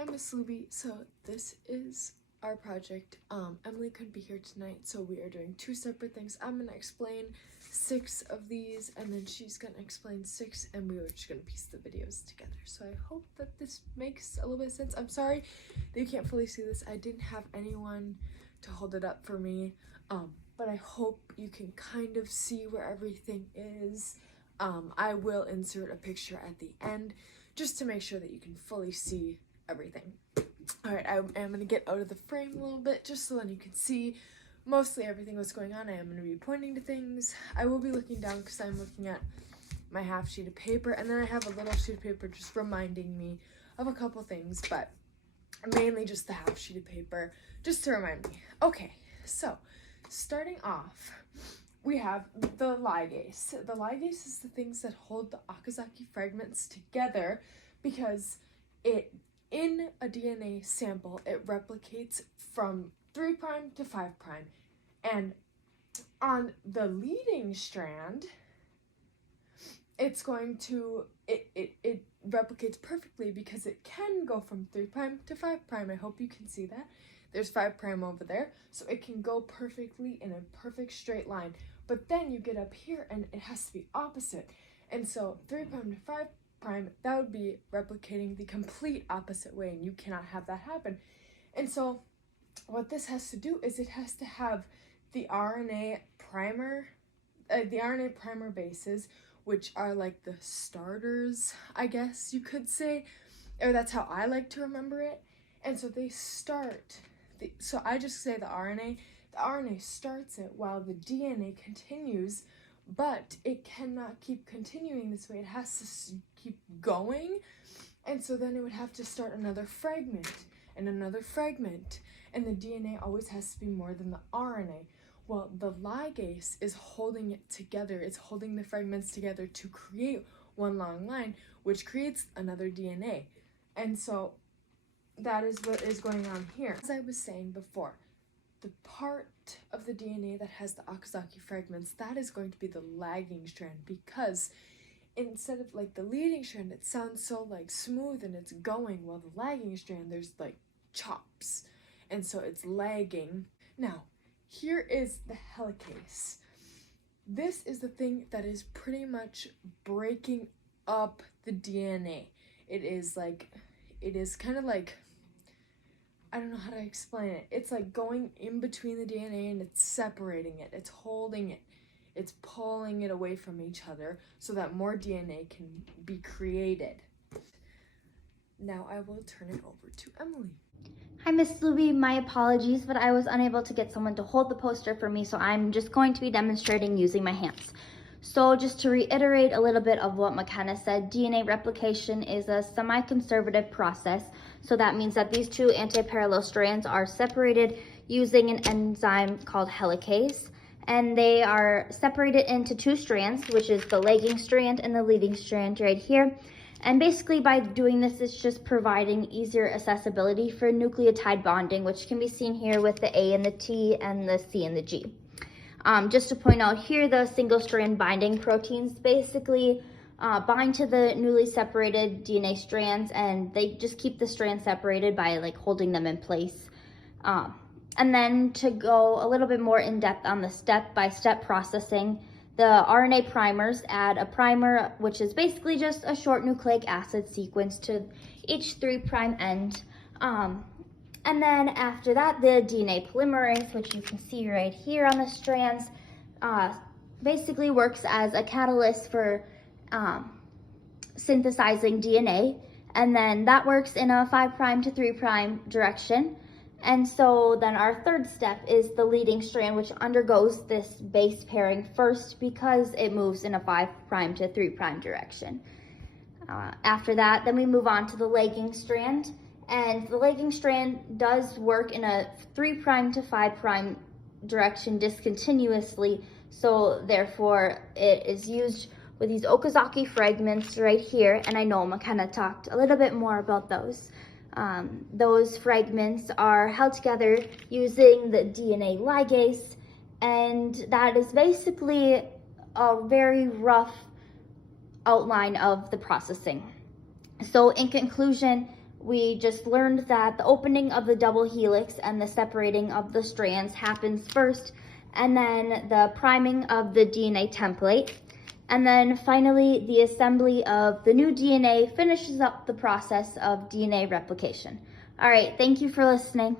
Hi, Miss Luby. So this is our project. Emily couldn't be here tonight, so we are doing two separate things. I'm gonna explain 6 of these, and then she's gonna explain 6, and we were just gonna piece the videos together. So I hope that this makes a little bit of sense. I'm sorry that you can't fully see this. I didn't have anyone to hold it up for me, but I hope you can kind of see where everything is. I will insert a picture at the end just to make sure that you can fully see everything. All right, I am going to get out of the frame a little bit just so then you can see mostly everything that's going on. I am going to be pointing to things. I will be looking down because I'm looking at my half sheet of paper, and then I have a little sheet of paper just reminding me of a couple things, but mainly just the half sheet of paper just to remind me. Okay, so starting off, we have the ligase. The ligase is the things that hold the Okazaki fragments together because in a DNA sample, it replicates from 3' to 5'. And on the leading strand, it's going to, it replicates perfectly because it can go from 3' to 5'. I hope you can see that. There's 5' over there, so it can go perfectly in a perfect straight line. But then you get up here and it has to be opposite. And so 3' to 5', that would be replicating the complete opposite way, and you cannot have that happen. And so what this has to do is it has to have the RNA primer bases, which are like the starters, I guess you could say, or that's how I like to remember it. And so they start, so I just say the RNA starts it while the DNA continues, but it cannot keep continuing this way. It has to keep going, and so then it would have to start another fragment and another fragment, and the DNA always has to be more than the RNA. Well, the ligase is holding it together. It's holding the fragments together to create one long line, which creates another DNA. And so that is what is going on here. As I was saying before, the part of the DNA that has the Okazaki fragments, that is going to be the lagging strand, because instead of like the leading strand, it sounds so like smooth and it's going, while the lagging strand, there's like chops, and so it's lagging. Now, here is the helicase. This is the thing that is pretty much breaking up the DNA. It is kind of like, I don't know how to explain it. It's like going in between the DNA and it's separating it. It's holding it. It's pulling it away from each other so that more DNA can be created. Now I will turn it over to Emily. Hi, Miss Luby. My apologies, but I was unable to get someone to hold the poster for me, so I'm just going to be demonstrating using my hands. So just to reiterate a little bit of what McKenna said, DNA replication is a semi-conservative process. So that means that these two antiparallel strands are separated using an enzyme called helicase. And they are separated into 2 strands, which is the lagging strand and the leading strand right here. And basically by doing this, it's just providing easier accessibility for nucleotide bonding, which can be seen here with the A and the T and the C and the G. Just to point out here, the single strand binding proteins basically bind to the newly separated DNA strands, and they just keep the strands separated by like holding them in place. And then to go a little bit more in depth on the step-by-step processing, the RNA primers add a primer, which is basically just a short nucleic acid sequence to each 3' end. And then after that, the DNA polymerase, which you can see right here on the strands, basically works as a catalyst for synthesizing DNA. And then that works in a 5' to 3' direction. And so then our third step is the leading strand, which undergoes this base pairing first because it moves in a 5' to 3' direction. After that, then we move on to the lagging strand. And the lagging strand does work in a 3' to 5' direction discontinuously. So therefore, it is used with these Okazaki fragments right here. And I know McKenna talked a little bit more about those. Those fragments are held together using the DNA ligase. And that is basically a very rough outline of the processing. So in conclusion, We just learned that the opening of the double helix and the separating of the strands happens first, and then the priming of the DNA template. And then finally, the assembly of the new DNA finishes up the process of DNA replication. All right, thank you for listening.